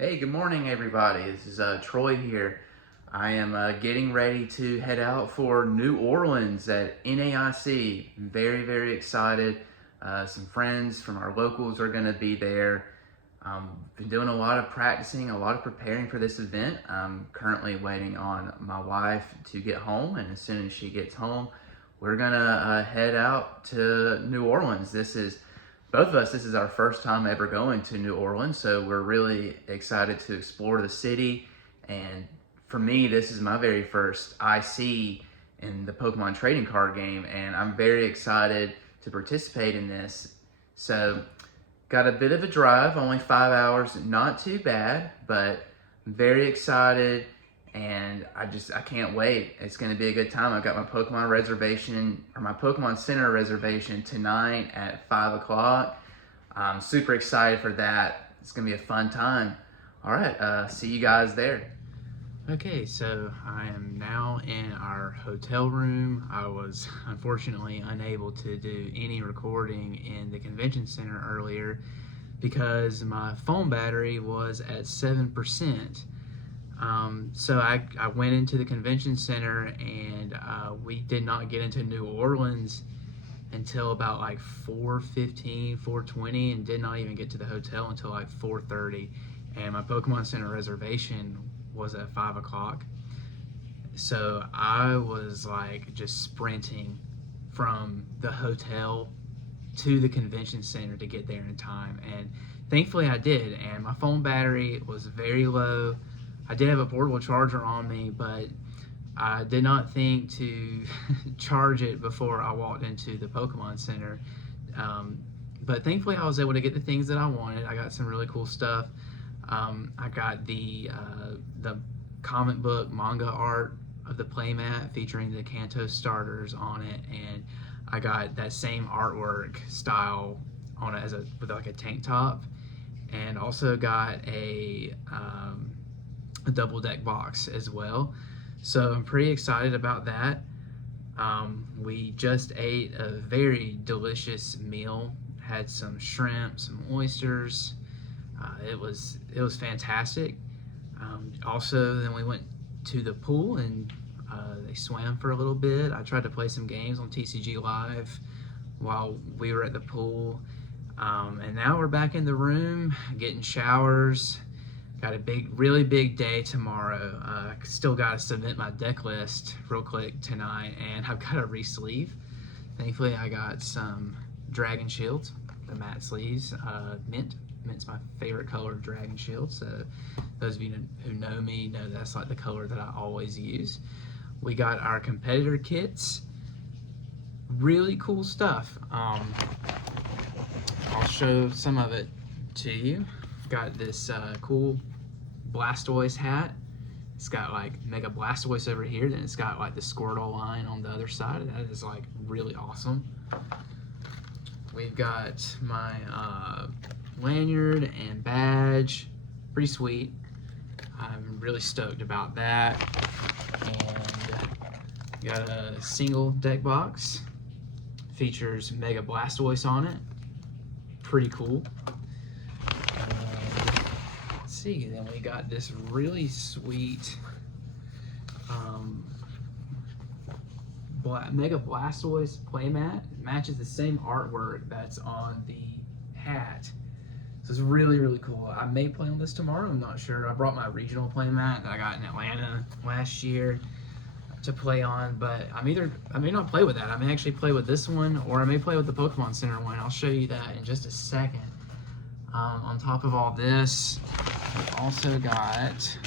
Hey, good morning, everybody. This is Troy here. I am getting ready to head out for New Orleans at NAIC. I'm very, very excited. Some friends from our locals are going to be there. Been doing a lot of practicing, a lot of preparing for this event. I'm currently waiting on my wife to get home, and as soon as she gets home, we're going to head out to New Orleans. Both of us, this is our first time ever going to New Orleans, so we're really excited to explore the city. And for me, this is my very first IC in the Pokemon trading card game, and I'm very excited to participate in this. So, got a bit of a drive, only 5 hours, not too bad, but I'm very excited, and I can't wait. It's going to be a good time. I've got my Pokemon Center reservation tonight at 5 o'clock. I'm super excited for that. It's going to be a fun time. All right, see you guys there. Okay, so I am now in our hotel room. I was unfortunately unable to do any recording in the convention center earlier because my phone battery was at 7%. So I went into the convention center, and we did not get into New Orleans until about like 4:15, 4:20, and did not even get to the hotel until like 4:30. And my Pokemon Center reservation was at 5 o'clock. So I was like just sprinting from the hotel to the convention center to get there in time. And thankfully I did. And my phone battery was very low. I did have a portable charger on me, but I did not think to charge it before I walked into the Pokemon Center. But thankfully I was able to get the things that I wanted. I got some really cool stuff. I got the comic book manga art of the playmat featuring the Kanto starters on it, and I got that same artwork style on it with like a tank top, and also got a double deck box as well. So I'm pretty excited about that. We just ate a very delicious meal. Had some shrimp, some oysters. It was fantastic. Also, then we went to the pool, and they swam for a little bit. I tried to play some games on TCG Live while we were at the pool. And now we're back in the room, getting showers. Got a really big day tomorrow. Still got to submit my deck list real quick tonight, and I've got a re-sleeve. Thankfully, I got some Dragon Shields, the matte sleeves, mint. Mint's my favorite color of Dragon Shield, so those of you who know me know that's like the color that I always use. We got our competitor kits. Really cool stuff. I'll show some of it to you. Got this cool Blastoise hat. It's got like Mega Blastoise over here, then it's got like the Squirtle line on the other side. That is like really awesome. We've got my lanyard and badge. Pretty sweet. I'm really stoked about that. And got a single deck box. Features Mega Blastoise on it. Pretty cool. Let's see, then we got this really sweet Mega Blastoise playmat. It matches the same artwork that's on the hat. So it's really, really cool. I may play on this tomorrow, I'm not sure. I brought my regional playmat that I got in Atlanta last year to play on, but I may not play with that. I may actually play with this one, or I may play with the Pokemon Center one. I'll show you that in just a second. On top of all this, we also got,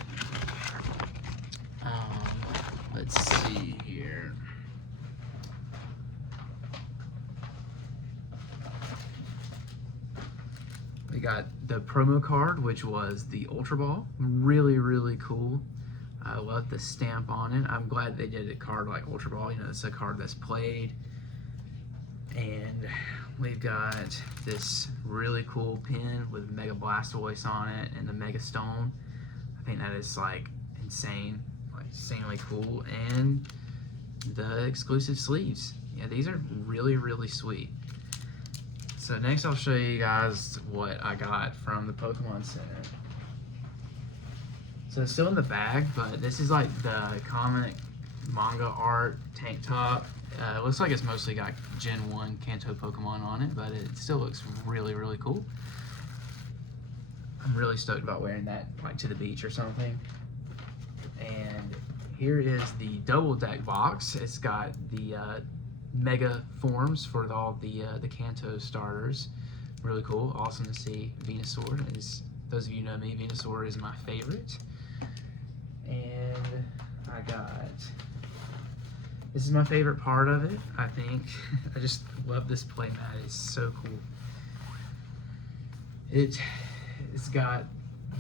let's see here. We got the promo card, which was the Ultra Ball. Really, really cool. I love the stamp on it. I'm glad they did a card like Ultra Ball. You know, it's a card that's played. And we've got this really cool pin with Mega Blastoise on it and the Mega Stone. I think that is like insane, like insanely cool. And the exclusive sleeves. Yeah, these are really, really sweet. So next I'll show you guys what I got from the Pokemon Center. So it's still in the bag, but this is like the comic manga art tank top. It looks like it's mostly got Gen 1 Kanto Pokemon on it, but it still looks really, really cool. I'm really stoked about wearing that like to the beach or something. And here is the double deck box. It's got the mega forms for all the Kanto starters. Really cool. Awesome to see Venusaur. As those of you know me, Venusaur is my favorite. And I got, this is my favorite part of it, I think. I just love this playmat. It's so cool. It's got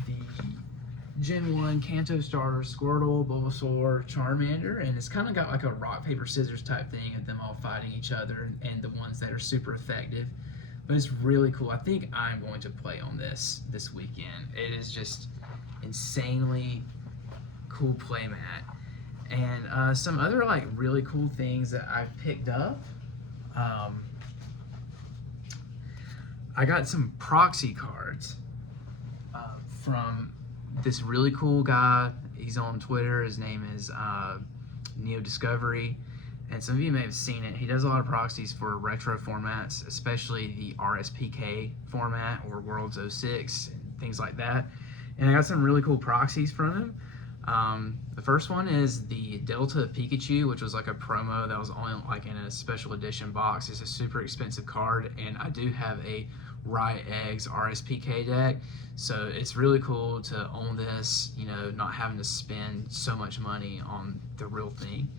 the Gen 1 Kanto starter, Squirtle, Bulbasaur, Charmander, and it's kind of got like a rock, paper, scissors type thing of them all fighting each other and the ones that are super effective. But it's really cool. I think I'm going to play on this weekend. It is just insanely cool playmat. And some other like really cool things that I've picked up. I got some proxy cards from this really cool guy. He's on Twitter. His name is Neo Discovery, and some of you may have seen it. He does a lot of proxies for retro formats, especially the RSPK format or Worlds 06 and things like that. And I got some really cool proxies from him. The first one is the Delta Pikachu, which was like a promo that was only like in a special edition box. It's a super expensive card, and I do have a Riot Eggs RSPK deck, so it's really cool to own this, you know, not having to spend so much money on the real thing.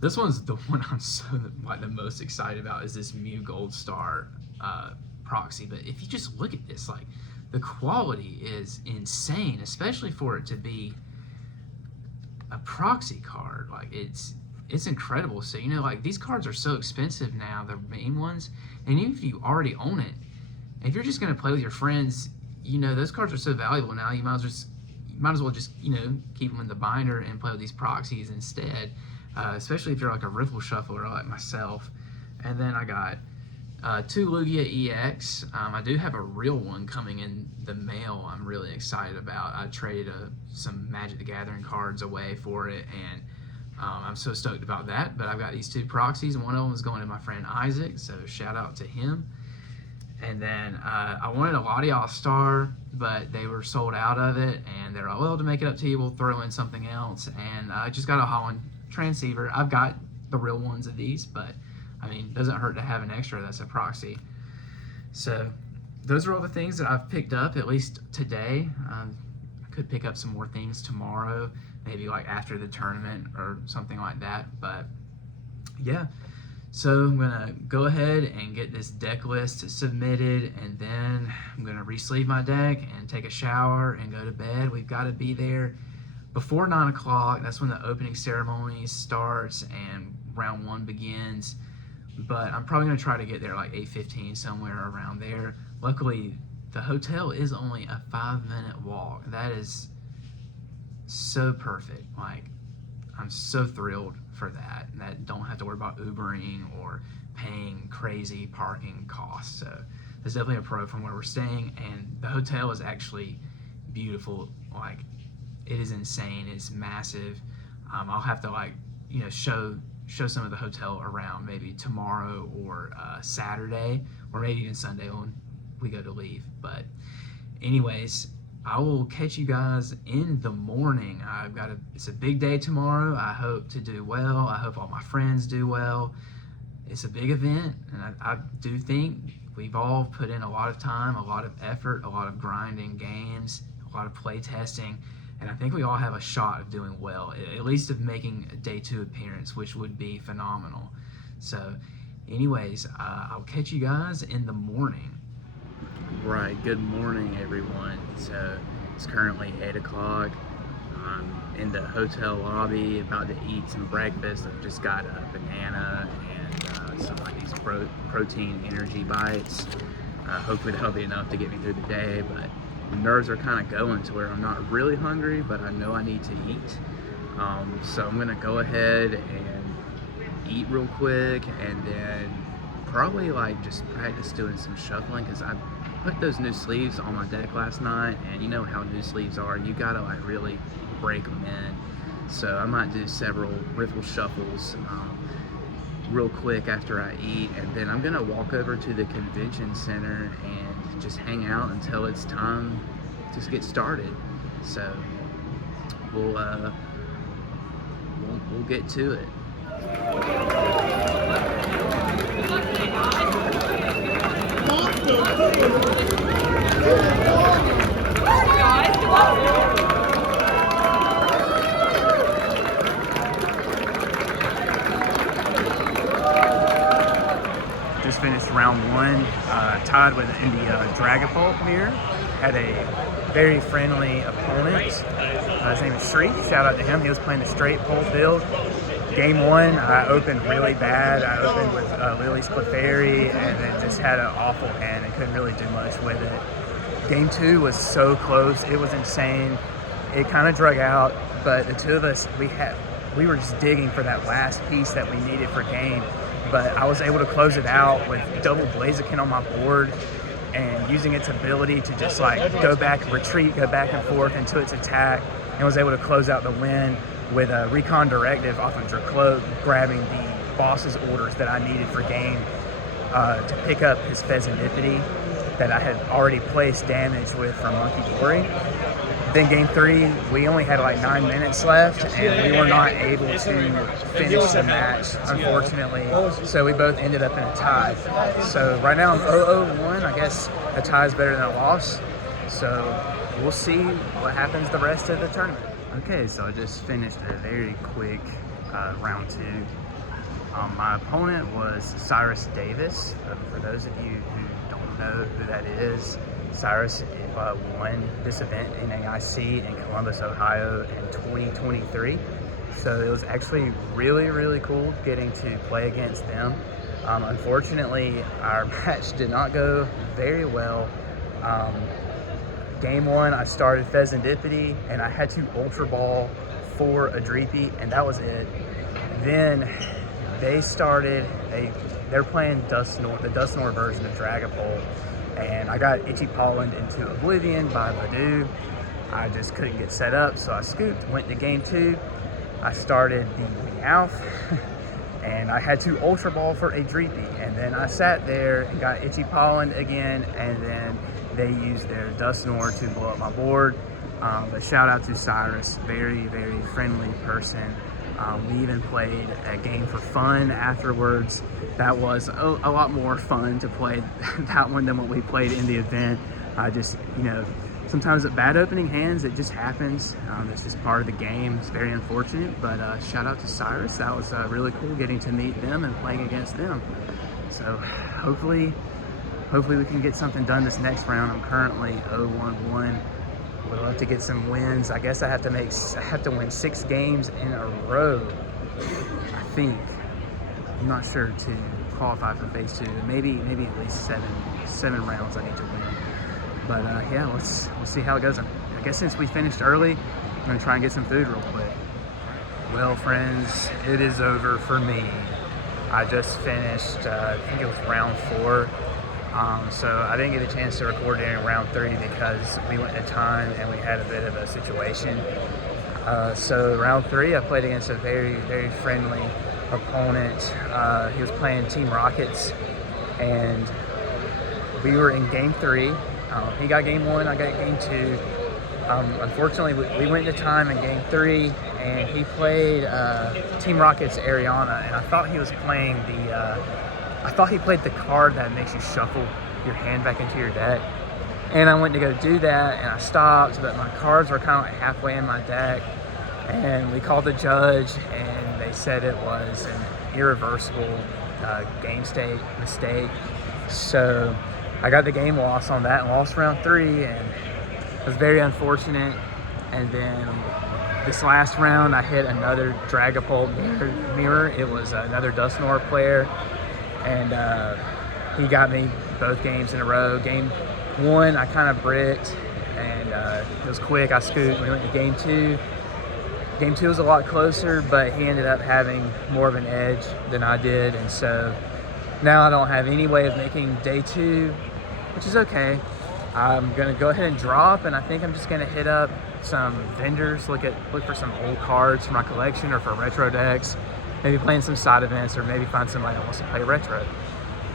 This one's the one I'm so like the most excited about, is this Mew Gold Star proxy. But if you just look at this, like the quality is insane, especially for it to be a proxy card. Like it's incredible. So, you know, like these cards are so expensive now, the main ones, and even if you already own it, if you're just going to play with your friends, you know, those cards are so valuable now, you might as well just, you know, keep them in the binder and play with these proxies instead, especially if you're like a Riffle Shuffler like myself. And then I got 2 Lugia EX. I do have a real one coming in the mail I'm really excited about. I traded some Magic the Gathering cards away for it, and I'm so stoked about that. But I've got these 2 proxies. One of them is going to my friend Isaac, so shout out to him. And then I wanted a Lottie All-Star, but they were sold out of it, and they're like, well, to make it up to you, we'll throw in something else. And I just got a Holland transceiver. I've got the real ones of these, but I mean, it doesn't hurt to have an extra that's a proxy. So those are all the things that I've picked up, at least today. I could pick up some more things tomorrow, maybe like after the tournament or something like that. But yeah, so I'm gonna go ahead and get this deck list submitted, and then I'm gonna re-sleeve my deck and take a shower and go to bed. We've got to be there before 9 o'clock. That's when the opening ceremony starts and round 1 begins. But I'm probably going to try to get there like 8:15, somewhere around there. Luckily, the hotel is only a 5-minute walk. That is so perfect. Like, I'm so thrilled for that. That don't have to worry about Ubering or paying crazy parking costs. So that's definitely a pro from where we're staying. And the hotel is actually beautiful. Like, it is insane. It's massive. I'll have to, like, you know, show some of the hotel around maybe tomorrow or Saturday, or maybe even Sunday when we go to leave. But anyways, I will catch you guys in the morning. It's a big day tomorrow. I hope to do well. I hope all my friends do well. It's a big event, and I do think we've all put in a lot of time, a lot of effort, a lot of grinding games, a lot of play testing. And I think we all have a shot of doing well, at least of making a day 2 appearance, which would be phenomenal. So anyways, I'll catch you guys in the morning. Right, good morning everyone. So it's currently 8 o'clock. I'm in the hotel lobby about to eat some breakfast. I've just got a banana and some of these protein energy bites. Hopefully that'll be enough to get me through the day, but nerves are kind of going to where I'm not really hungry, but I know I need to eat. So I'm gonna go ahead and eat real quick, and then probably like just practice doing some shuffling, because put those new sleeves on my deck last night, and you know how new sleeves are. You gotta like really break them in. So I might do several riffle shuffles real quick after I eat, and then I'm gonna walk over to the convention center and just hang out until it's time to get started. So we'll get to it. Just finished round one, tied with in the Dragapult mirror. Had a very friendly opponent. His name is Shriek. Shout out to him. He was playing the straight pole build. Game one, I opened really bad. I opened with Lily's Clefairy and then just had an awful hand and couldn't really do much with it. Game two was so close. It was insane. It kind of drug out, but the two of us, we were just digging for that last piece that we needed for game. But I was able to close it out with double Blaziken on my board and using its ability to just like go back, retreat, go back and forth into its attack, and was able to close out the win with a Recon Directive off of Dracloak, grabbing the boss's orders that I needed for game to pick up his Pheasantipity that I had already placed damage with from Monkey Glory. Then game three, we only had like 9 minutes left, and we were not able to finish the match, unfortunately. So we both ended up in a tie. So right now I'm 0-0-1. I guess a tie is better than a loss. So we'll see what happens the rest of the tournament. Okay, so I just finished a very quick round two. My opponent was Cyrus Davis. For those of you who don't know who that is, Cyrus won this event in NAIC in Columbus, Ohio in 2023. So it was actually really, really cool getting to play against them. Unfortunately, our match did not go very well. Game one, I started Pheasantipity, and I had to Ultra Ball for a Dreepy, and that was it. Then they started, they're playing the Dusknoir version of Dragapult, and I got Itchy Pollen into Oblivion by Badoo. I just couldn't get set up, so I scooped, went to game two. I started the Meowth, and I had to Ultra Ball for a Dreepy, and then I sat there and got Itchy Pollen again, and then they used their Dusknoir to blow up my board. But shout out to Cyrus, very, very friendly person. We even played a game for fun afterwards. That was a lot more fun to play that one than what we played in the event. Just, you know, sometimes at bad opening hands, it just happens. It's just part of the game. It's very unfortunate, but shout out to Cyrus. That was really cool getting to meet them and playing against them. So hopefully we can get something done this next round. I'm currently 0-1-1. Would love to get some wins. I guess I have to win 6 games in a row, I think. I'm not sure to qualify for phase 2. Maybe at least seven rounds I need to win. But yeah, we'll see how it goes. I guess since we finished early, I'm gonna try and get some food real quick. Well, friends, it is over for me. I just finished, I think it was round 4. So I didn't get a chance to record during round 3 because we went to time and we had a bit of a situation. So round 3, I played against a very, very friendly opponent. He was playing Team Rockets, and we were in game 3. He got game 1, I got game 2. Unfortunately, we went to time in game 3, and he played Team Rocket's Ariana, and I thought he was playing I thought he played the card that makes you shuffle your hand back into your deck. And I went to go do that, and I stopped, but my cards were kind of like halfway in my deck. And we called the judge, and they said it was an irreversible game state mistake. So I got the game loss on that and lost round 3, and it was very unfortunate. And then this last round, I hit another Dragapult mirror. It was another Dusknoir player, and he got me both games in a row. Game 1, I kind of bricked, and it was quick. I scooped. We went to game 2. Game 2 was a lot closer, but he ended up having more of an edge than I did, and so now I don't have any way of making day 2. which is okay. I'm gonna go ahead and drop, and I think I'm just gonna hit up some vendors, look for some old cards for my collection or for retro decks, maybe playing some side events, or maybe find somebody that wants to play retro.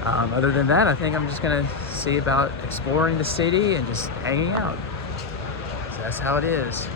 Other than that, I think I'm just gonna see about exploring the city and just hanging out. So that's how it is.